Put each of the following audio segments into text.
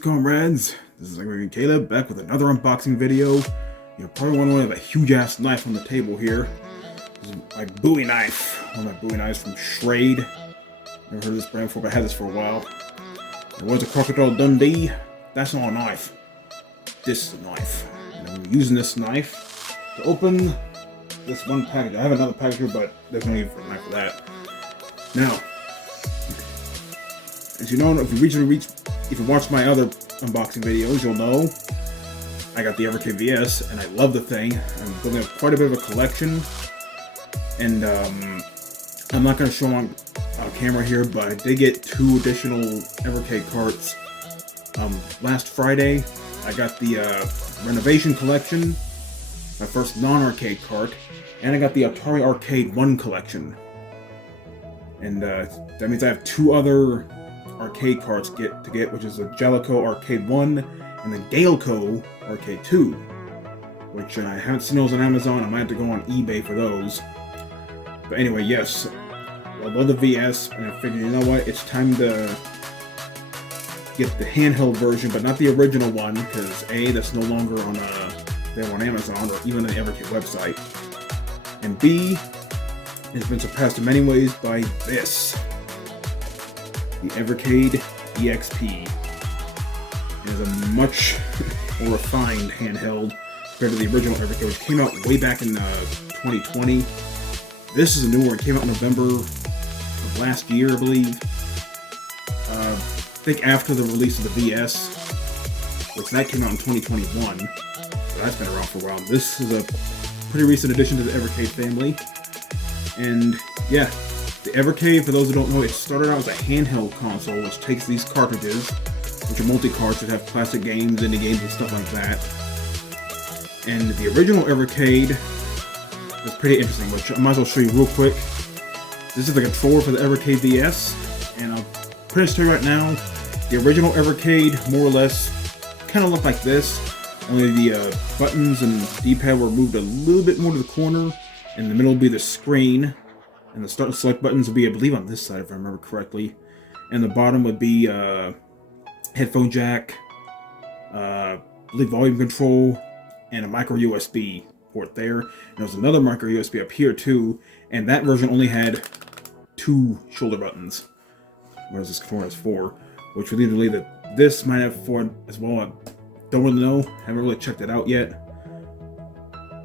comrades, this is Evercade Caleb back with another unboxing video. You're probably wondering why I have a huge ass knife on the table here. This is my Bowie knife, one of my Bowie knives from Schrade. Never heard of this brand before, but I had this for a while. There was a Crocodile Dundee. That's not a knife. This is a knife. And I'm using this knife to open this one package. I have another package here, but there's no need for a knife for that. Now, as you know, if you watch my other unboxing videos, you'll know I got the Evercade VS, and I love the thing. I'm building up quite a bit of a collection, and I'm not going to show them on camera here, but I did get 2 additional Evercade carts. Last Friday, I got the Renovation Collection, my first non-arcade cart, and I got the Atari Arcade 1 collection. And that means I have 2 other arcade carts to get, which is the Jellico Arcade 1 and the Galeco Arcade 2, which I haven't seen those on Amazon. I might have to go on eBay for those. But anyway, yes, I love the VS, and I figured, you know what, it's time to get the handheld version, but not the original one, because A, that's no longer on Amazon or even the Evercade website, and B, it's been surpassed in many ways by this. The Evercade EXP. It is a much more refined handheld compared to the original Evercade, which came out way back in 2020. This is a new one. It came out in November of last year, I believe. I think after the release of the VS, which that came out in 2021. So that's been around for a while. This is a pretty recent addition to the Evercade family. And yeah. The Evercade, for those who don't know, it started out as a handheld console, which takes these cartridges, which are multi-carts that have classic games, indie games, and stuff like that. And the original Evercade was pretty interesting, which I might as well show you real quick. This is the controller for the Evercade VS, and I'll pretty much tell you right now, the original Evercade, more or less, kind of looked like this, only the buttons and D-pad were moved a little bit more to the corner. In the middle would be the screen. And the start and select buttons would be, I believe, on this side, if I remember correctly. And the bottom would be headphone jack, I believe volume control, and a micro USB port there. And there's another micro USB up here too. And that version only had 2 shoulder buttons, whereas this controller has 4, which would lead to believe that this might have 4 as well. I don't really know. Haven't really checked it out yet.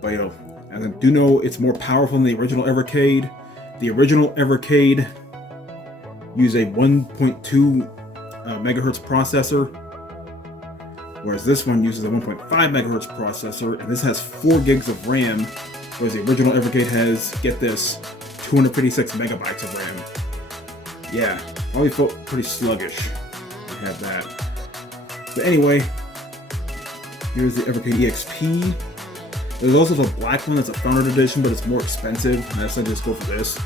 But you know, I do know it's more powerful than the original Evercade. The original Evercade used a 1.2 megahertz processor, whereas this one uses a 1.5 megahertz processor, and this has 4 gigs of RAM, whereas the original Evercade has, get this, 256 megabytes of RAM. Yeah, probably felt pretty sluggish to have that. But anyway, here's the Evercade EXP. There's also the black one that's a Founders Edition, but it's more expensive, and I decided to just go for this.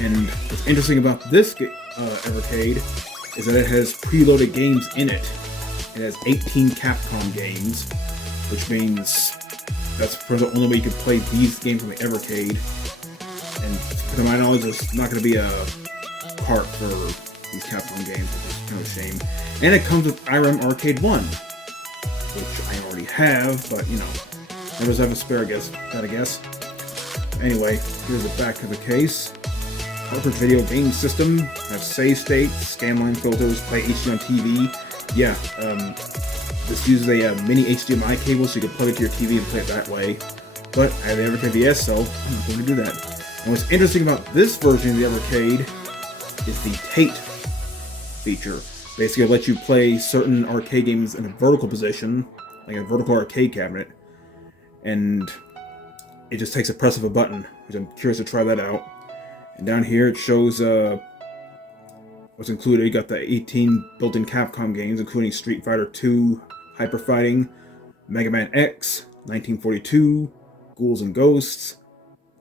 And what's interesting about this Evercade is that it has preloaded games in it. It has 18 Capcom games, which means that's the only way you can play these games on the Evercade. And to my knowledge, there's not going to be a cart for these Capcom games, which is kind of a shame. And it comes with IREM Arcade 1, which I already have, but you know, never have a spare, I guess. Anyway, here's the back of the case. Cartridge video game system. Has save states, scanline filters, play HD on TV. Yeah, this uses a mini HDMI cable, so you can plug it to your TV and play it that way. But I have the Evercade VS, so I'm not going to do that. And what's interesting about this version of the Evercade is the Tate feature. Basically, it lets you play certain arcade games in a vertical position, like a vertical arcade cabinet. And it just takes a press of a button, which I'm curious to try that out. And down here it shows what's included. You got the 18 built-in Capcom games, including Street Fighter 2, Hyper Fighting, Mega Man X, 1942, Ghouls and Ghosts,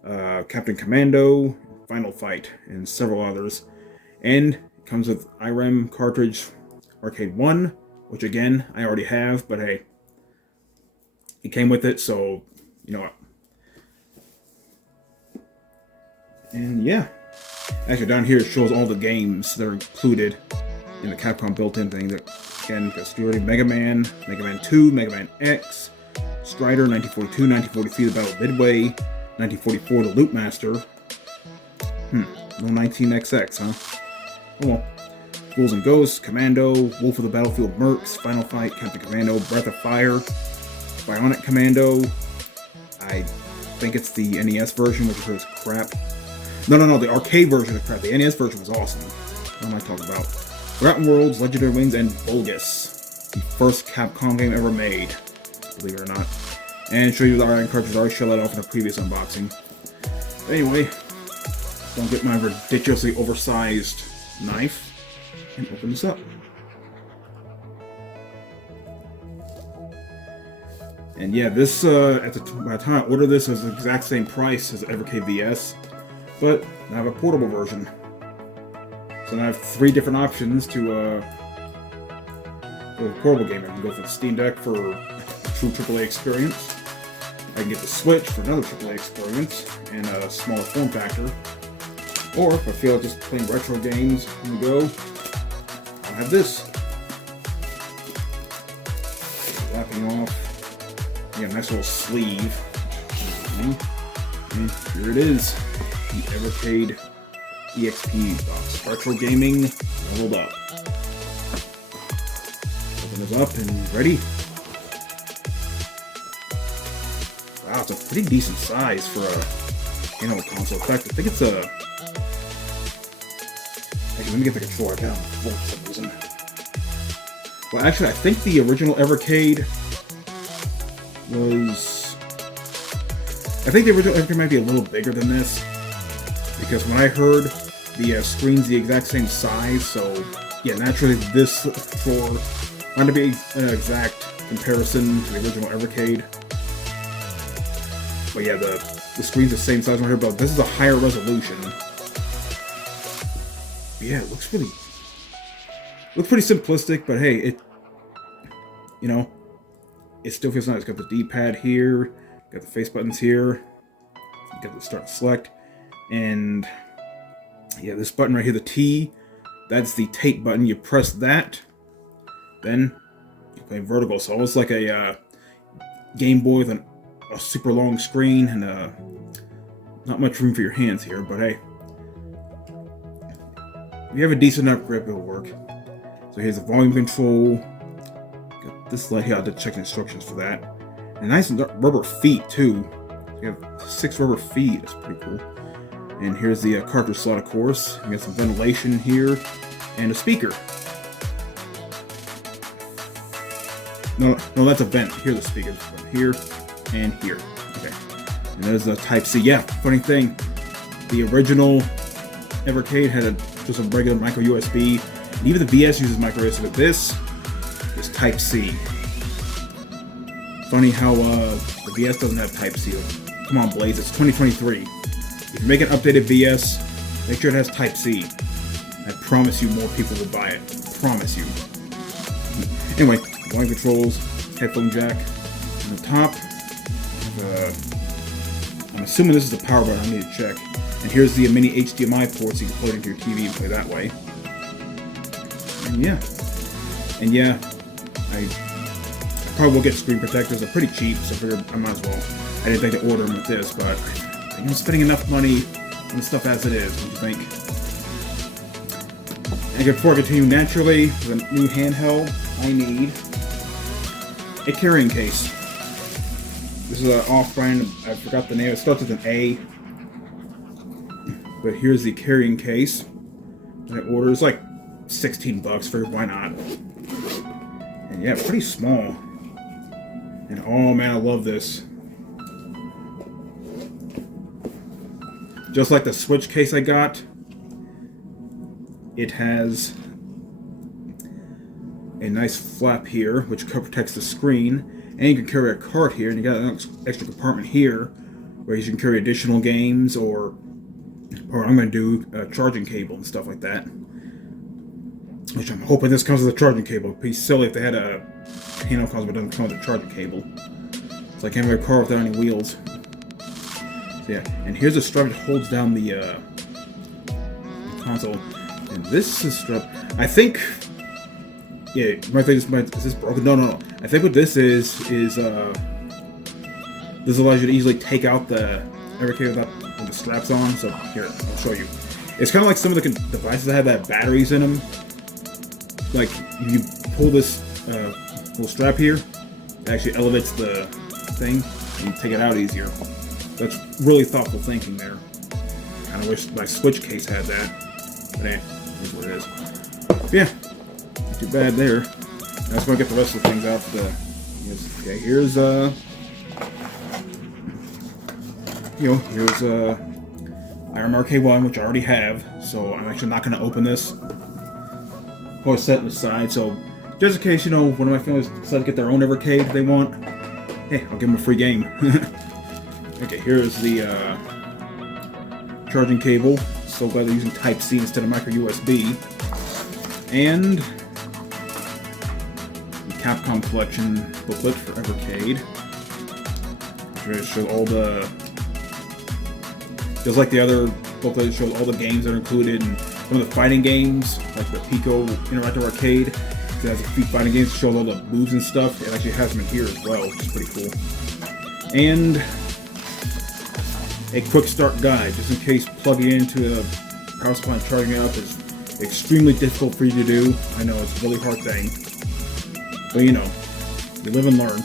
Captain Commando, Final Fight, and several others. And it comes with IREM cartridge Arcade 1, which again, I already have, but hey, it came with it, so you know what. And yeah, actually down here it shows all the games that are included. in the Capcom built-in thing. That again, because you already Mega Man 2, Mega Man X, Strider, 1942, 1943, the Battle of Midway, 1944, the Loop Master. No 19XX, huh? Oh well. Ghouls and Ghosts, Commando, Wolf of the Battlefield Mercs, Final Fight, Captain Commando, Breath of Fire, Bionic Commando. I think it's the NES version, which is crap. No, the arcade version is crap. The NES version was awesome. What am I talking about? Forgotten Worlds, Legendary Wings, and Bogus. The first Capcom game ever made, believe it or not. And show you the iron cartridge. I already showed that off in a previous unboxing. But anyway, don't get my ridiculously oversized knife and open this up. And yeah, this by the time I ordered this, was the exact same price as the Evercade VS, but I have a portable version. So now I have 3 different options to for a portable game. I can go for the Steam Deck for a true AAA experience. I can get the Switch for another AAA experience and a smaller form factor. Or if I feel like just playing retro games on the go, I'll have this. Wrapping off. Yeah, nice little sleeve. And here it is. The Evercade EXP box. Retro gaming leveled up. Open this up and ready. Wow, it's a pretty decent size for a handheld console. In fact, I think it's a... Actually, let me get the controller down for some reason. Well, actually, I think the original Evercade was... I think the original Evercade might be a little bigger than this. Because when I heard, the screen's the exact same size, so... Yeah, naturally, this for... Not to be an exact comparison to the original Evercade. But yeah, the screen's the same size right here, but this is a higher resolution. But yeah, it looks pretty simplistic, but hey, it still feels nice. It's got the D-pad here, got the face buttons here, got the start and select, and yeah, this button right here, the T, that's the tape button. You press that, then you play vertical. So almost like a Game Boy with a super long screen and not much room for your hands here, but hey, if you have a decent enough grip, it'll work. So here's the volume control. Got this light here. I had to check the instructions for that. And nice rubber feet too. You have 6 rubber feet. That's pretty cool. And here's the cartridge slot, of course. You got some ventilation here and a speaker. No, that's a vent. Here's the speaker. Here and here. Okay. And there's the Type-C. Yeah, funny thing. The original Evercade had just a regular micro USB. And even the VS uses micro USB, but this is Type-C. Funny how the VS doesn't have Type-C. Come on, Blaze, it's 2023. If you make an updated VS, make sure it has Type-C. I promise you more people will buy it. I promise you. Anyway, volume controls, headphone jack. On the top, I'm assuming this is the power button. I need to check. And here's the mini HDMI ports. You can plug it into your TV and play that way. And yeah, I probably will get screen protectors. They're pretty cheap, so I figured I might as well. I didn't think to order them with this, but I'm spending enough money on the stuff as it is. What do you think? And before I continue, naturally, with a new handheld, I need a carrying case. This is an off-brand, I forgot the name, it starts with an A. But here's the carrying case that I ordered. It's like 16 bucks for why not? And yeah, pretty small. And oh man, I love this. Just like the Switch case I got, it has a nice flap here, which protects the screen, and you can carry a cart here, and you got an extra compartment here, where you can carry additional games, or I'm going to do a charging cable and stuff like that. Which I'm hoping this comes with a charging cable. It'd be silly if they had a handheld console but doesn't come with a charging cable. So I can't have a car without any wheels. So yeah, and here's a strap that holds down the console. And this is strap. I think Yeah, you might think is this broken? No. I think what this is this allows you to easily take out the Evercade without the straps on. So here, I'll show you. It's kind of like some of the devices that have that batteries in them. Like you pull this little strap here, it actually elevates the thing, and you take it out easier. That's really thoughtful thinking there. Kind of wish my Switch case had that, but here's what it is. But yeah, not too bad there. Now let's go get the rest of the things out. Okay, here's Iron Arcade 1, which I already have, so I'm actually not going to open this. I'll set it aside, so just in case, one of my families decide to get their own Evercade if they want, hey, I'll give them a free game. Okay, here's the charging cable. So glad they're using Type-C instead of micro USB. And the Capcom Collection booklet for Evercade. Which shows all the... Just like the other booklet, it shows all the games that are included, and some of the fighting games, like the Pico Interactive Arcade. It has a few fighting games that show all the moves and stuff. It actually has them in here as well, which is pretty cool. And a quick start guide, just in case plugging it into a power supply and charging it up is extremely difficult for you to do. I know, it's a really hard thing. But you live and learn.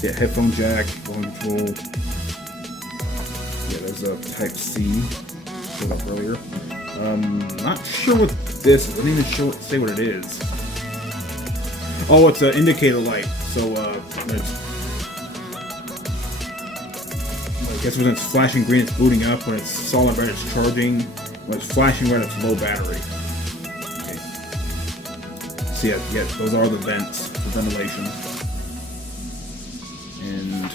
Yeah, headphone jack, volume control. Yeah, there's a Type-C. Showed up earlier. Not sure what this is. It doesn't even say what it is. Oh, it's an indicator light. So, I guess when it's flashing green, it's booting up. When it's solid red, it's charging. When it's flashing red, it's low battery. Okay. So yeah, those are the vents for ventilation. And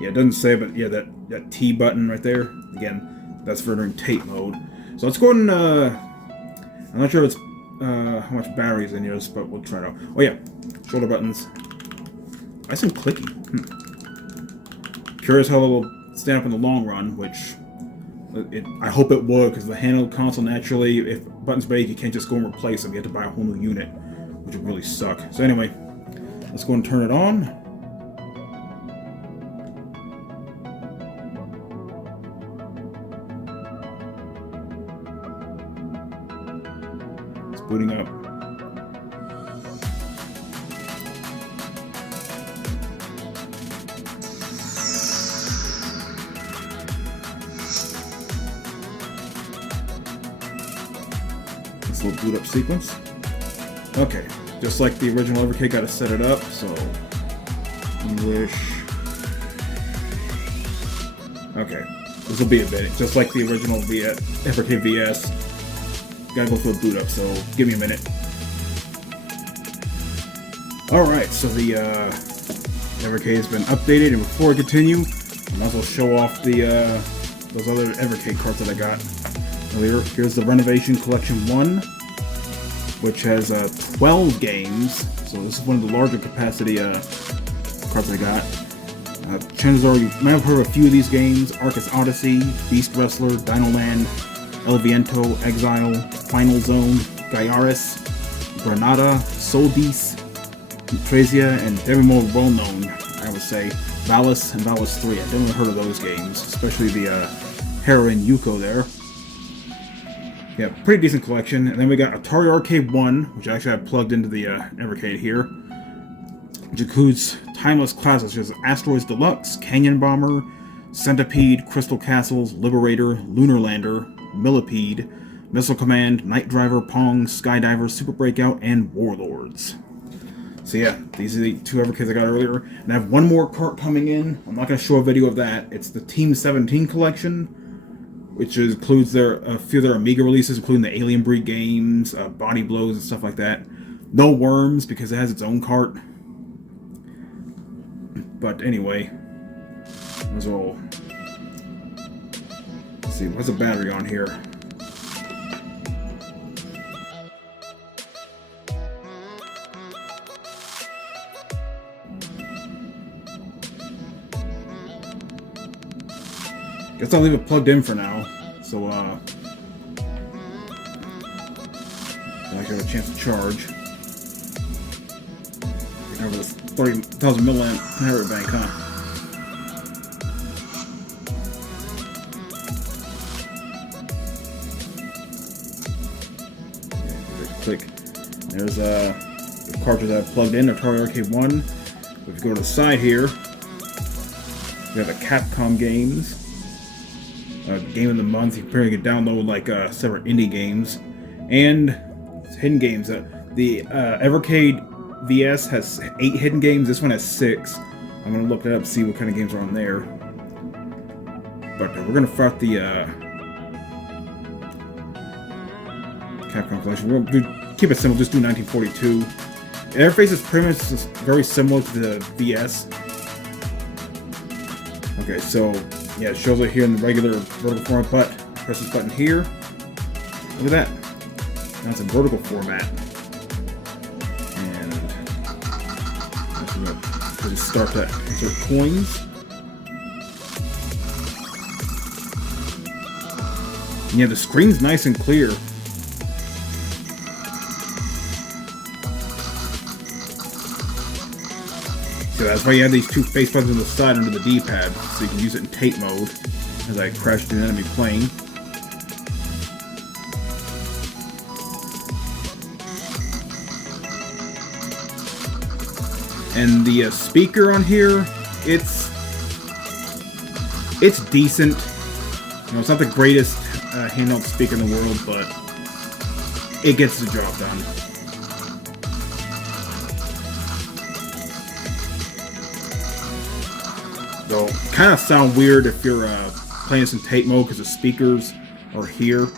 yeah, it doesn't say, but yeah, that T button right there. Again, that's for during tape mode. So let's go ahead and I'm not sure if it's how much batteries in yours, but we'll try it out. Oh yeah, shoulder buttons. I some clicky. Curious how they'll stand up in the long run, which I hope it would, because the handheld console, naturally, if buttons break, you can't just go and replace them. You have to buy a whole new unit, which would really suck. So anyway, let's go and turn it on. It's booting up. Little boot up sequence. Okay, just like the original Evercade, got to set it up. So English. Okay, this will be a bit just like the original Evercade VS. Gotta go through a boot up. So give me a minute. All right, so the Evercade has been updated, and before I continue, I might as well show off the those other Evercade carts that I got earlier. Here's the Renovation Collection 1, which has 12 games. So this is one of the larger capacity carts I got. Chances are you might have heard of a few of these games: Arcus Odyssey, Beast Wrestler, Dino Land, El Viento, Exile, Final Zone, Gaiaris, Granada, Soldis, Trezia, and very more well-known, I would say, Valis and Valis 3. I definitely heard of those games, especially the heroine Yuko there. Yeah, pretty decent collection. And then we got Atari Arcade 1, which I actually have plugged into the Evercade here, which includes timeless classics such as Asteroids Deluxe, Canyon Bomber, Centipede, Crystal Castles, Liberator, Lunar Lander, Millipede, Missile Command, Night Driver, Pong, Skydiver, Super Breakout, and Warlords. So yeah, these are the two Evercades I got earlier. And I have one more cart coming in. I'm not going to show a video of that. It's the Team 17 collection, which includes a few of their Amiga releases, including the Alien Breed games, Body Blows, and stuff like that. No Worms, because it has its own cart. But anyway, as well. Let's see, what's the battery on here? Guess I'll leave it plugged in for now. So, actually have a chance to charge. Over this 30,000 milliamp power bank, huh? Click. There's the cartridge that I plugged in, Atari Arcade 1. If you go to the side here, we have a Capcom games. Game of the month. You can download like several indie games and hidden games. The Evercade VS has 8 hidden games. This one has 6. I'm gonna look it up, see what kind of games are on there. But we're gonna fire up the Capcom collection. We're gonna keep it simple. Just do 1942. The interface is pretty much very similar to the VS. Okay, so yeah, it shows it here in the regular vertical format. But press this button here. Look at that. Now it's in vertical format. Just start to insert coins. And yeah, the screen's nice and clear. So that's why you have these 2 face buttons on the side under the D-pad, so you can use it in tape mode as I crash through an enemy plane. And the speaker on here, it's decent. You know, it's not the greatest handheld speaker in the world, but it gets the job done. So, kind of sound weird if you're playing this in tape mode because the speakers are here.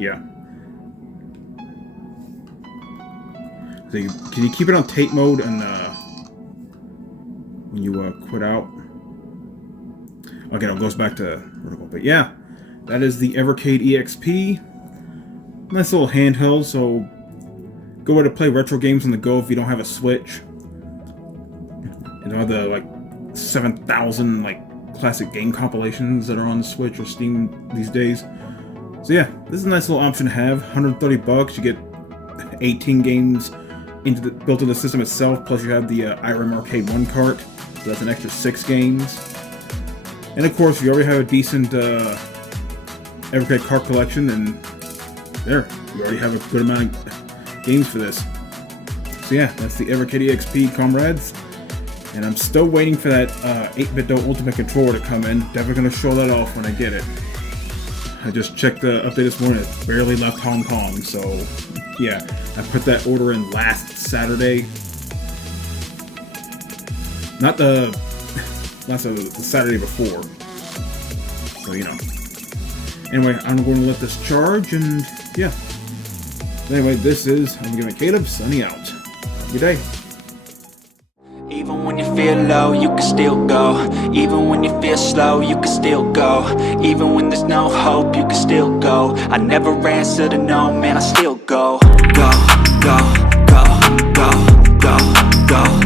Yeah. So can you keep it on tape mode and when you quit out? Okay, it goes back to vertical. But yeah, that is the Evercade EXP. Nice little handheld, so go ahead to play retro games on the go if you don't have a Switch. You know, the like 7,000 like classic game compilations that are on the Switch or Steam these days. So yeah, this is a nice little option to have. 130 bucks, you get 18 games built into the system itself, plus you have the IRM Arcade 1 cart, so that's an extra 6 games. And of course, if you already have a decent Evercade cart collection, then there, you already have a good amount of games for this. So yeah, that's the Evercade EXP, comrades. And I'm still waiting for that 8-bit Ultimate controller to come in. Definitely going to show that off when I get it. I just checked the update this morning, it barely left Hong Kong, so yeah, I put that order in last Saturday. Not the Saturday before. So, you know. Anyway, I'm going to let this charge, and yeah. Anyway, this is I'm Giving Caleb, signing out. Have a good day. Even when you feel low, you can still go. Even when you feel slow, you can still go. Even when there's no hope, you can still go. I never answer to no, man, I still go. Go, go, go, go, go, go.